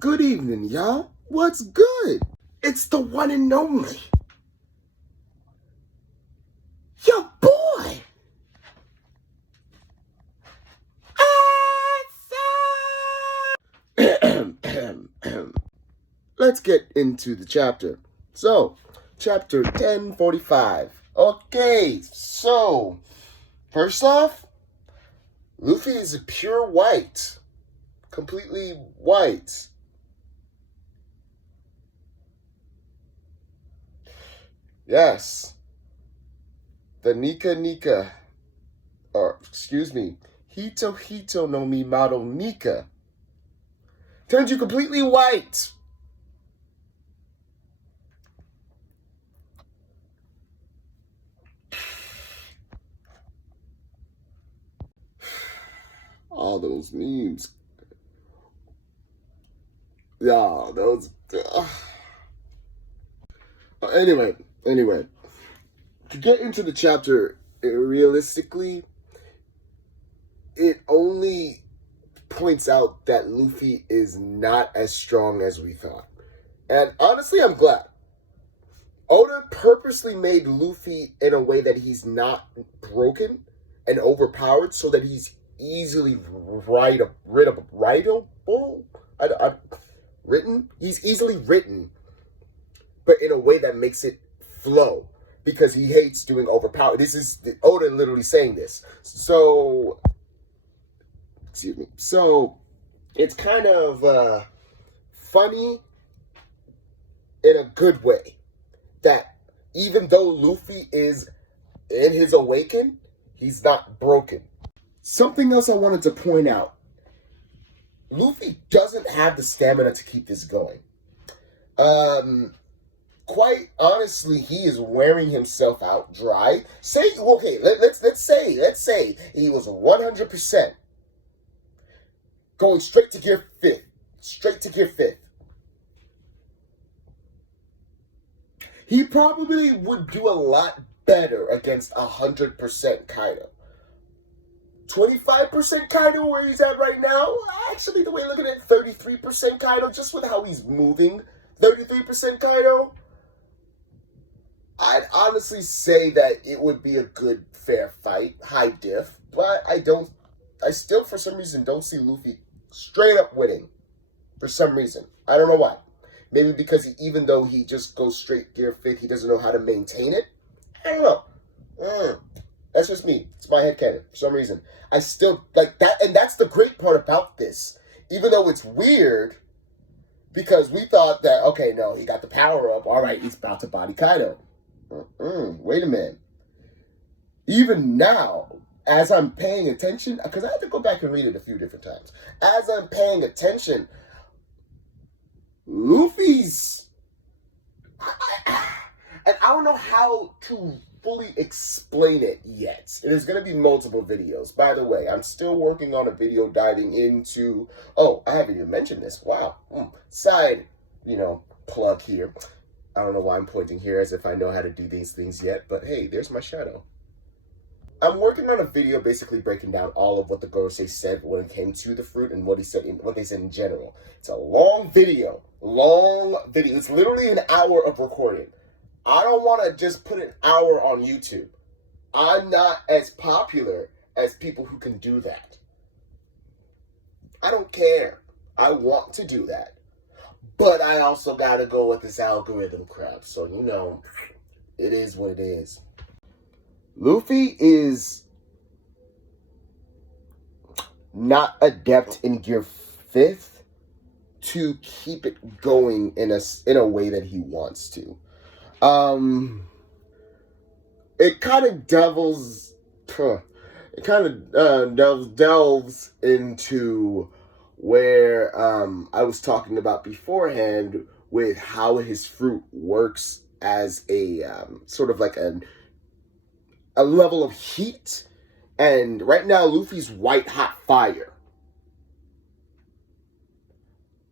Good evening, y'all. What's good? It's the one and only. Your boy. Let's get into the chapter. So, chapter 1045. Okay, so, first off, Luffy is a pure white. Completely white. Yes. The Nika, or excuse me, Hito no Mimato Nika, turns you completely white. All those memes. Yeah, those. Anyway, to get into the chapter, realistically, it only points out that Luffy is not as strong as we thought. And honestly, I'm glad. Oda purposely made Luffy in a way that he's not broken and overpowered so that he's easily written. He's easily written, but in a way that makes it flow because he hates doing overpowered. This is Oda literally saying this. So, excuse me. So, it's kind of funny in a good way that even though Luffy is in his awaken, he's not broken. Something else I wanted to point out. Luffy doesn't have the stamina to keep this going. Quite honestly, he is wearing himself out dry. Let's say he was 100% going straight to gear 5th. He probably would do a lot better against 100% Kaido. 25% Kaido where he's at right now. Actually, the way looking at 33% Kaido, just with how he's moving, 33% Kaido. I'd honestly say that it would be a good, fair fight, high diff, but I still, for some reason, don't see Luffy straight up winning. For some reason. I don't know why. Maybe because even though he just goes straight gear 5th, he doesn't know how to maintain it. I don't know. That's just me. It's my headcanon for some reason. I still like that, and that's the great part about this. Even though it's weird, because we thought that, okay, no, he got the power up. All right, he's about to body Kaido. Wait a minute. Even now, as I'm paying attention, because I had to go back and read it a few different times. As I'm paying attention, Luffy's... And I don't know how to fully explain it yet. There's going to be multiple videos. By the way, I'm still working on a video diving into... Oh, I haven't even mentioned this. Wow. Side, plug here. I don't know why I'm pointing here as if I know how to do these things yet, but hey, there's my shadow. I'm working on a video basically breaking down all of what the Gorosei said when it came to the fruit and what they said in general. It's a long video. It's literally an hour of recording. I don't want to just put an hour on YouTube. I'm not as popular as people who can do that. I don't care. I want to do that. But I also got to go with this algorithm crap. So, it is what it is. Luffy is not adept in gear 5th to keep it going in a way that he wants to. It kind of delves into where I was talking about beforehand with how his fruit works as a sort of like a level of heat. And right now, Luffy's white hot fire.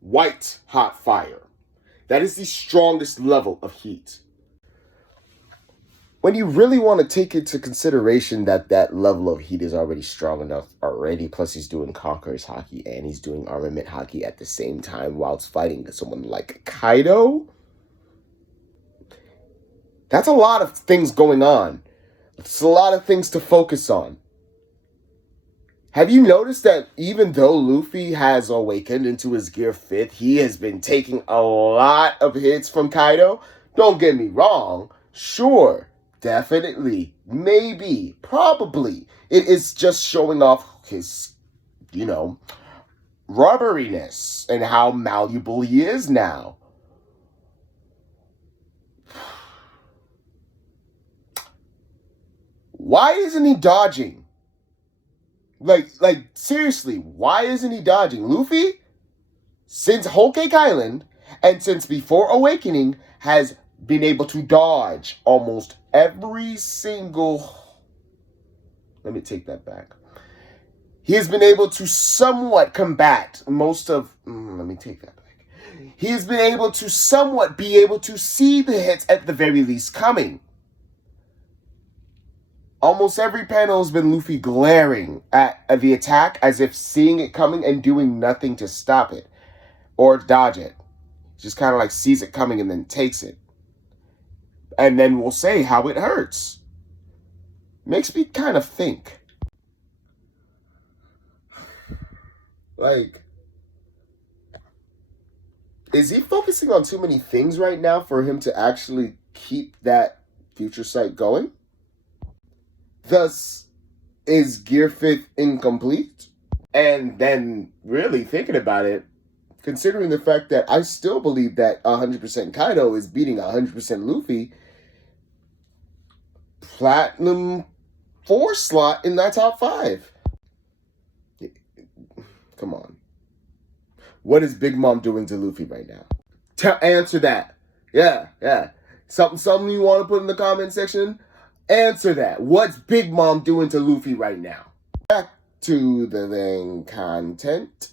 White hot fire. That is the strongest level of heat. when you really want to take into consideration that that level of heat is already strong enough already, plus he's doing Conqueror's Haki and he's doing Armament Haki at the same time whilst fighting someone like Kaido, that's a lot of things going on. It's a lot of things to focus on. Have you noticed that even though Luffy has awakened into his Gear 5th, he has been taking a lot of hits from Kaido? Don't get me wrong. Sure, definitely, maybe, probably. It is just showing off his, rubberiness and how malleable he is now. Why isn't he dodging? Like, seriously, why isn't he dodging? Luffy, since Whole Cake Island, and since before Awakening, has been able to dodge almost every single... Let me take that back. He has been able to somewhat combat most of... Let me take that back. He has been able to somewhat be able to see the hits at the very least coming. Almost every panel has been Luffy glaring at the attack as if seeing it coming and doing nothing to stop it or dodge it. Just kind of like sees it coming and then takes it. And then we'll say how it hurts. Makes me kind of think. Like, is he focusing on too many things right now for him to actually keep that future sight going? Thus, is Gear 5th incomplete? And then, really thinking about it, considering the fact that I still believe that 100% Kaido is beating 100% Luffy, Platinum 4 slot in that top 5. Come on. What is Big Mom doing to Luffy right now? Answer that. Yeah. Something you want to put in the comment section? Answer that. What's Big Mom doing to Luffy right now? Back to the main content.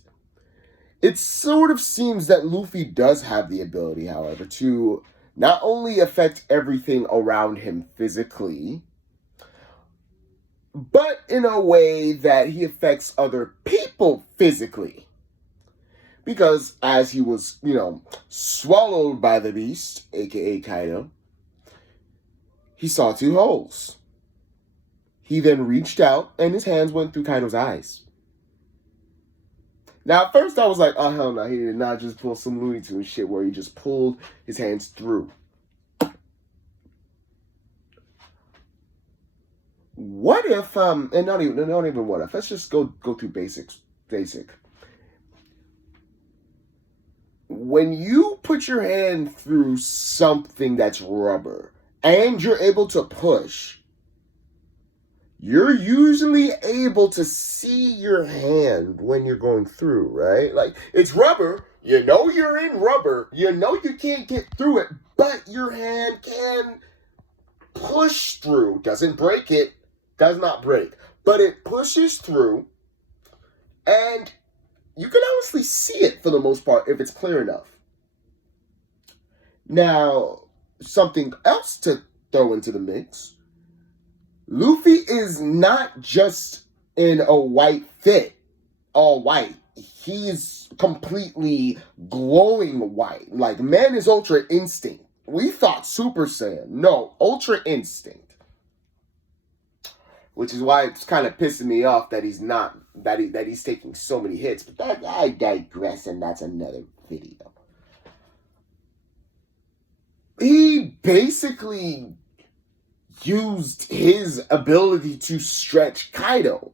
It sort of seems that Luffy does have the ability, however, to not only affect everything around him physically, but in a way that he affects other people physically. Because as he was, swallowed by the beast, aka Kaido, he saw 2 holes. He then reached out, and his hands went through Kaido's eyes. Now, at first I was like, oh, hell no, he did not just pull some Looney Tunes shit where he just pulled his hands through. What if, and not even what if, let's just go through basic. When you put your hand through something that's rubber, and you're able to push, you're usually able to see your hand when you're going through, right? Like, it's rubber. You know you're in rubber. You know you can't get through it, but your hand can push through. Doesn't break it. Does not break. But it pushes through, and you can honestly see it for the most part if it's clear enough. Now, something else to throw into the mix. Luffy is not just in a white fit, all white. He's completely glowing white. Like, man is Ultra Instinct. We thought Super Saiyan. No, Ultra Instinct. Which is why it's kind of pissing me off that he's not, that he's taking so many hits. But I digress, and that's another video. He basically used his ability to stretch Kaido.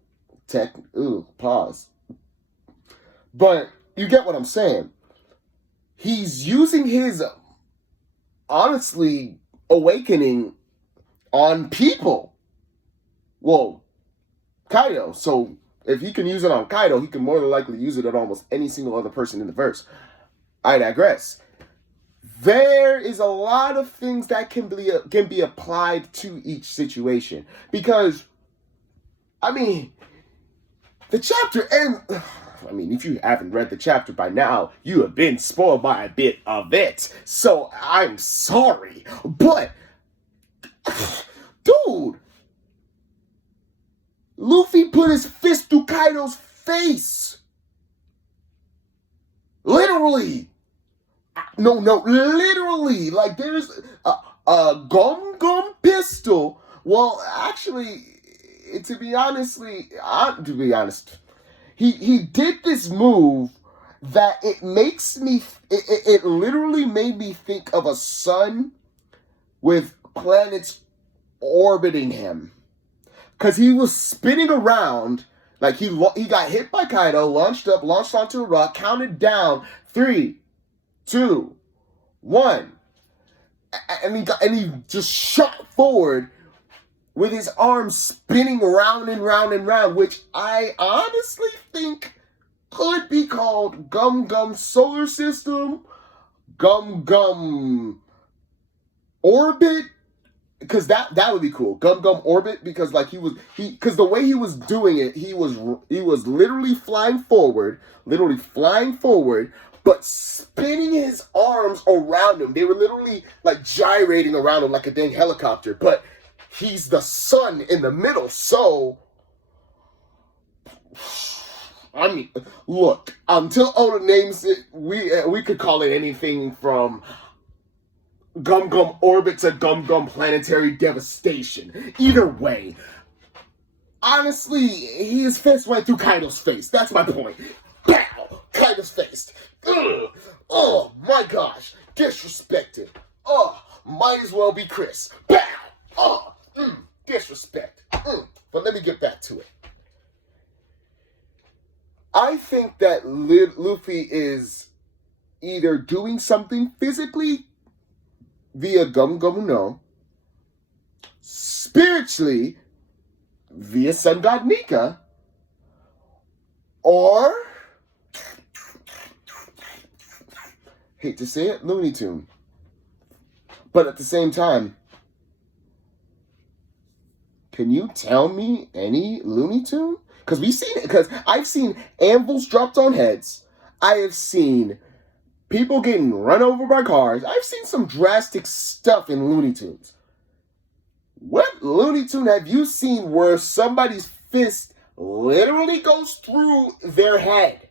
Pause. But you get what I'm saying. He's using his, honestly, awakening on people. Well, Kaido. So if he can use it on Kaido, he can more than likely use it on almost any single other person in the verse. I digress. There is a lot of things that can be applied to each situation. Because, the chapter ends... if you haven't read the chapter by now, you have been spoiled by a bit of it. So, I'm sorry. But, Dude! Luffy put his fist through Kaido's face. Literally. No, literally. Like, there's a Gum Gum pistol. Well, actually, to be honest, he did this move that it makes me, it literally made me think of a sun with planets orbiting him. Because he was spinning around, like he got hit by Kaido, launched onto a rock, counted down, 3, 2, 1. And he just shot forward with his arms spinning round and round and round, which I honestly think could be called Gum Gum Solar System, Gum Gum Orbit, because that would be cool. Gum Gum Orbit, because like because the way he was doing it, he was literally flying forward, but spinning his arms around him. They were literally like gyrating around him like a dang helicopter, but he's the sun in the middle, so I mean, look, until Oda names it, we could call it anything from Gum Gum Orbit to Gum Gum Planetary Devastation. Either way, honestly, his fist went through Kaido's face. That's my point. Bow! Kaido's face. Ugh. Oh my gosh. Disrespected. Oh, might as well be Chris. Bow! Oh, disrespect. But let me get back to it. I think that Luffy is either doing something physically via Gum Gum No, spiritually via Sun God Nika, or, hate to say it, Looney Tune. But at the same time, can you tell me any Looney Tune? Because I've seen anvils dropped on heads. I have seen people getting run over by cars. I've seen some drastic stuff in Looney Tunes. What Looney Tune have you seen where somebody's fist literally goes through their head?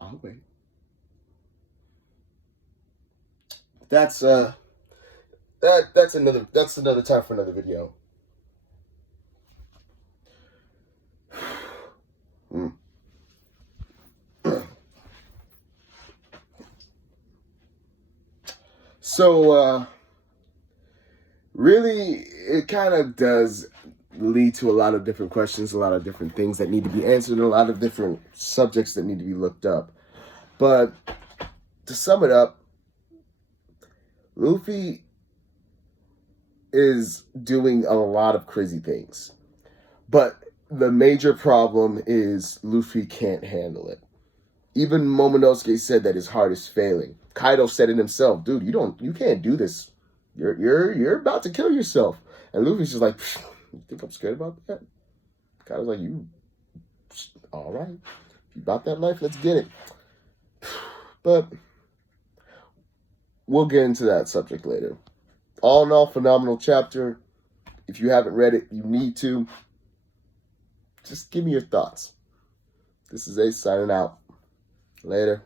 I'll wait. That's another time for another video. So, really, it kind of does lead to a lot of different questions, a lot of different things that need to be answered, and a lot of different subjects that need to be looked up. But to sum it up, Luffy is doing a lot of crazy things. But the major problem is Luffy can't handle it. Even Momonosuke said that his heart is failing. Kaido said it himself, dude, you can't do this. You're about to kill yourself. And Luffy's just like, you think I'm scared about that? Kaido's like, all right. If you about that life, let's get it. But we'll get into that subject later. All in all, phenomenal chapter. If you haven't read it, you need to. Just give me your thoughts. This is Ace signing out. Later.